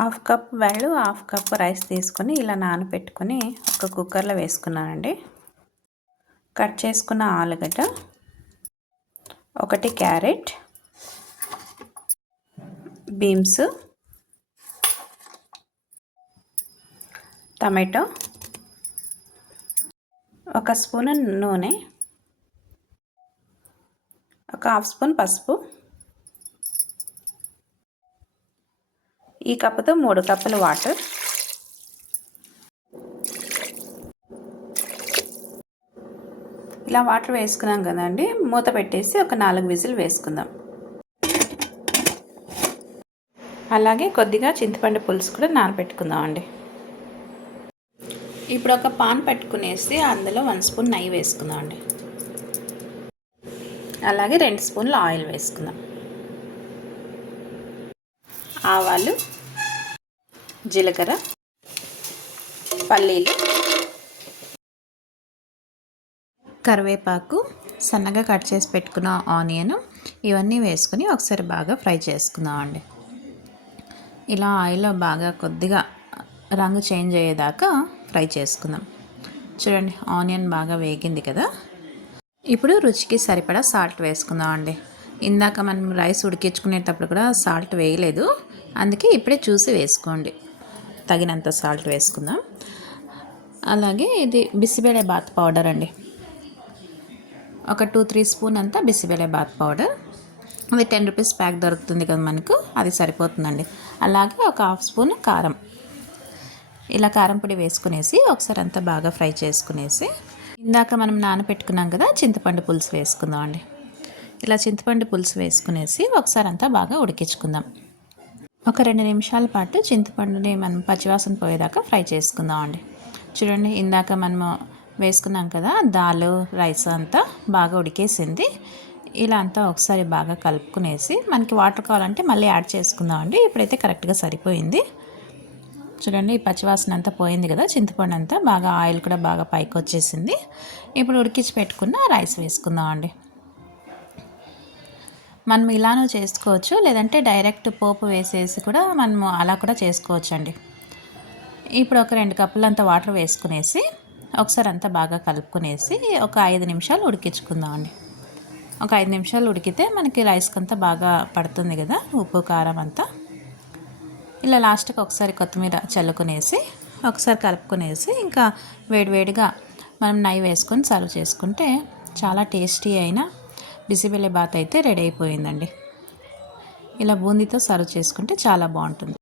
Half cup బ్యాళ్ళు half cup rice తీసుకొని ఇలా నానబెట్టుకొని ఒక కుక్కర్లో వేసుకున్నానండి. కట్ చేసుకున్న ఆలుగడ్డ ఒకటి క్యారెట్ బీన్స్ టమాటో ఒక స్పూన్ నూనె ఒక హాఫ్ స్పూన్ పసుపు ఈ కప్పుతో మూడు కప్పులు వాటర్. ఇలా వాటర్ వేసుకున్నాం కదండి. మూత పెట్టేసి ఒక నాలుగు విజిల్ వేసుకుందాం. అలాగే కొద్దిగా చింతపండు పులుసు కూడా నానబెట్టుకుందాం అండి ఇప్పుడు ఒక పాన్ పెట్టుకునేసి అందులో వన్ స్పూన్ నెయ్యి వేసుకుందాం అండి అలాగే రెండు స్పూన్లు ఆయిల్ వేసుకుందాం. ఆవాలు జీలకర్ర పల్లీలు కరివేపాకు సన్నగా కట్ చేసి పెట్టుకున్న ఆనియన్ ఇవన్నీ వేసుకుని ఒకసారి బాగా ఫ్రై చేసుకుందామండి. ఇలా ఆయిల్లో బాగా కొద్దిగా రంగు చేంజ్ అయ్యేదాకా ఫ్రై చేసుకుందాం. చూడండి ఆనియన్ బాగా వేగింది కదా. ఇప్పుడు రుచికి సరిపడా సాల్ట్ వేసుకుందాం అండి ఇందాక మనం రైస్ ఉడికించుకునేటప్పుడు కూడా సాల్ట్ వేయలేదు. అందుకే ఇప్పుడే చూసి వేసుకోండి. తగినంత సాల్ట్ వేసుకుందాం. అలాగే ఇది బిసిబేళే బాత్ పౌడర్ అండి. ఒక టూ త్రీ స్పూన్ అంతా బిసిబేళే బాత్ పౌడర్. అది టెన్ రూపీస్ ప్యాక్ దొరుకుతుంది కదా మనకు అది సరిపోతుందండి. అలాగే ఒక హాఫ్ స్పూన్ కారం. ఇలా కారం పొడి వేసుకునేసి ఒకసారి అంతా బాగా ఫ్రై చేసుకునేసి ఇందాక మనం నానపెట్టుకున్నాం కదా చింతపండు పులుసు వేసుకుందాం అండి. ఇలా చింతపండు పులుసు వేసుకునేసి ఒకసారి అంతా బాగా ఉడికించుకుందాం. ఒక రెండు నిమిషాల పాటు చింతపండుని మనం పచ్చివాసన పోయేదాకా ఫ్రై చేసుకుందాం అండి చూడండి ఇందాక మనము వేసుకున్నాం కదా దాల్ రైస్ అంతా బాగా ఉడికేసింది. ఇలా అంతా ఒకసారి బాగా కలుపుకునేసి మనకి వాటర్ కావాలంటే మళ్ళీ యాడ్ చేసుకుందాం అండి ఇప్పుడైతే కరెక్ట్గా సరిపోయింది. చూడండి ఈ పచ్చివాసన అంతా పోయింది కదా చింతపండు అంతా బాగా ఆయిల్ కూడా బాగా పైకి వచ్చేసింది ఇప్పుడు ఉడికించి పెట్టుకున్న రైస్ వేసుకుందాం అండి మనం ఇలానూ చేసుకోవచ్చు లేదంటే డైరెక్ట్ పోపు వేసేసి కూడా మనము అలా కూడా చేసుకోవచ్చు అండి ఇప్పుడు ఒక రెండు కప్పులంత వాటర్ వేసుకునేసి ఒకసారి అంతా బాగా కలుపుకునేసి ఒక ఐదు నిమిషాలు ఉడికించుకుందామండి. ఒక ఐదు నిమిషాలు ఉడికితే మనకి రైస్కి అంతా బాగా పడుతుంది కదా ఉప్పు కారం అంతా. ఇలా లాస్ట్కి ఒకసారి కొత్తిమీర చల్లుకునేసి ఒకసారి కలుపుకునేసి ఇంకా వేడివేడిగా మనం నెయ్యి వేసుకొని సర్వ్ చేసుకుంటే చాలా టేస్టీ అయినా బిసిబెల్లే బాత్ అయితే రెడీ అయిపోయిందండి. ఇలా బూందీతో సర్వ్ చేసుకుంటే చాలా బాగుంటుంది.